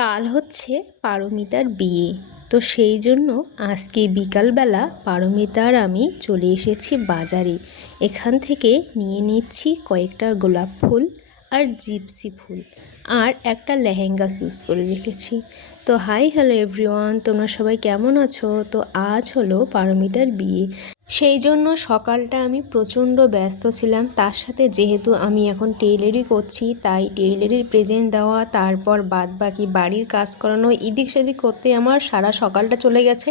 কাল হচ্ছে পারমিতার বিয়ে। তো সেই জন্য আজকে বিকালবেলা পারমিতা আর আমি চলে এসেছি বাজারে। এখান থেকে নিয়ে নিচ্ছি কয়েকটা গোলাপ ফুল আর জিপসি ফুল আর একটা লেহেঙ্গা চুজ করে রেখেছি। তো হাই হ্যালো এভরিওয়ান, তোমরা সবাই কেমন আছো? তো আজ হলো পারমিতার বিয়ে, সেই জন্য সকালটা আমি প্রচণ্ড ব্যস্ত ছিলাম। তার সাথে যেহেতু আমি এখন টেইলারি করছি, তাই টেইলারির প্রেজেন্ট দেওয়া, তারপর বাদ বাকি বাড়ির কাজ করানো, এদিক সেদিক করতে আমার সারা সকালটা চলে গেছে।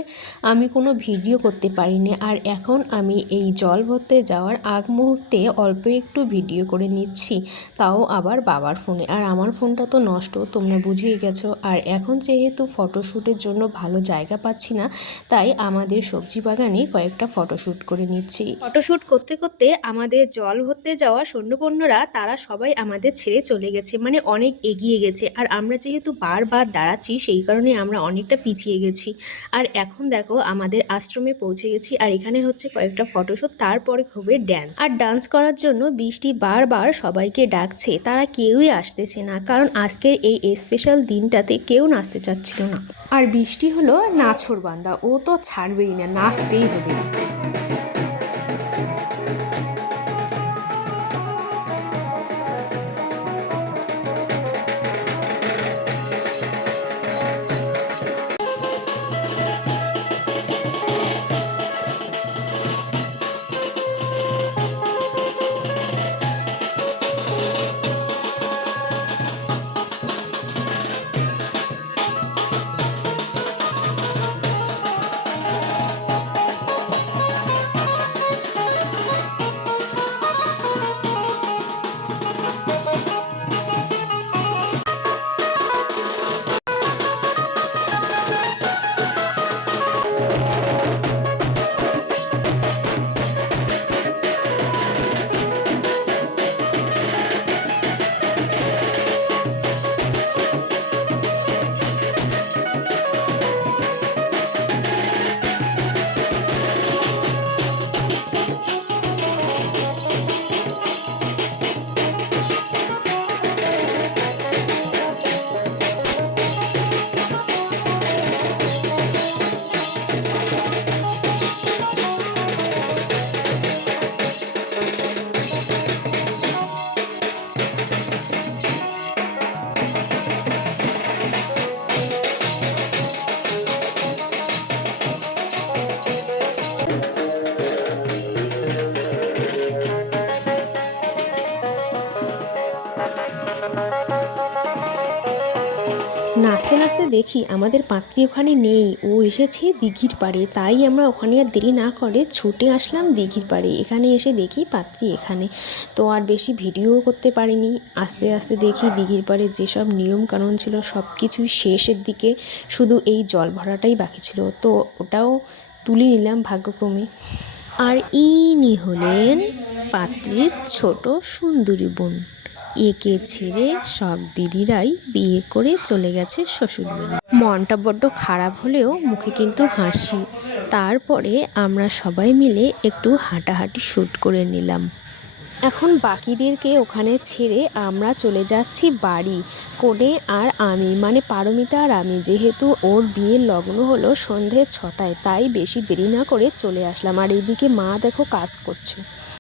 আমি কোনো ভিডিও করতে পারিনি। আর এখন আমি এই জল ভরতে যাওয়ার আগ মুহূর্তে অল্প একটু ভিডিও করে নিচ্ছি, তাও আবার বাবার ফোনে। আর আমার ফোনটা তো নষ্ট, তোমরা বুঝেই গেছো। আর এখন যেহেতু ফটোশ্যুটের জন্য ভালো জায়গা পাচ্ছি না, তাই আমাদের সবজি বাগানে কয়েকটা ফটোশ্যুট করে নিচ্ছি। ফটোশ্যুট করতে করতে আমাদের জল ভরতে যাওয়া সৈন্যপণ্যরা তারা সবাই আমাদের ছেড়ে চলে গেছে, মানে অনেক এগিয়ে গেছে। আর আমরা যেহেতু বারবার দাঁড়াচ্ছি, সেই কারণে আমরা অনেকটা পিছিয়ে গেছি। আর এখন দেখো আমাদের আশ্রমে পৌঁছে গেছি। আর এখানে হচ্ছে কয়েকটা ফটোশ্যুট, তারপরে হবে ড্যান্স। আর ডান্স করার জন্য বৃষ্টি বারবার সবাইকে ডাকছে, তারা কেউই আসতেছে না, কারণ আজকের এই স্পেশাল দিনটাতে কেউ নাচতে চাচ্ছিল না। আর বৃষ্টি হলো নাছোড়বান্দা, ও তো ছাড়বেই না, নাচতেই হবে। নাচতে নাচতে দেখি আমাদের পাত্রী ওখানে নেই, ও এসেছে দিঘির পাড়ে। তাই আমরা ওখানে আর দেরি না করে ছুটে আসলাম দিঘির পাড়ে। এখানে এসে দেখি পাত্রী এখানে। তো আর বেশি ভিডিও করতে পারিনি। আস্তে আস্তে দেখি দিঘির পাড়ে যেসব নিয়মকানুন ছিল সব কিছুই শেষের দিকে, শুধু এই জল ভরাটাই বাকি ছিল। তো ওটাও তুলে নিলাম ভাগ্যক্রমে। আর ইনি হলেন পাত্রীর ছোট সুন্দরী বোন। একে ছেড়ে সব দিদিরাই বিয়ে করে চলে গেছে শ্বশুরবাড়ি। মনটা বড্ড খারাপ হলেও মুখে কিন্তু হাসি। তারপরে আমরা সবাই মিলে একটু হাঁটাহাঁটি শ্যুট করে নিলাম। এখন বাকিদেরকে ওখানে ছেড়ে আমরা চলে যাচ্ছি বাড়ি। কোণে আর আমি, মানে পারমিতা আর আমি, যেহেতু ওর বিয়ের লগ্ন হলো সন্ধে 6টায়, তাই বেশি দেরি না করে চলে আসলাম। আর এইদিকে মা দেখো কাজ করছে।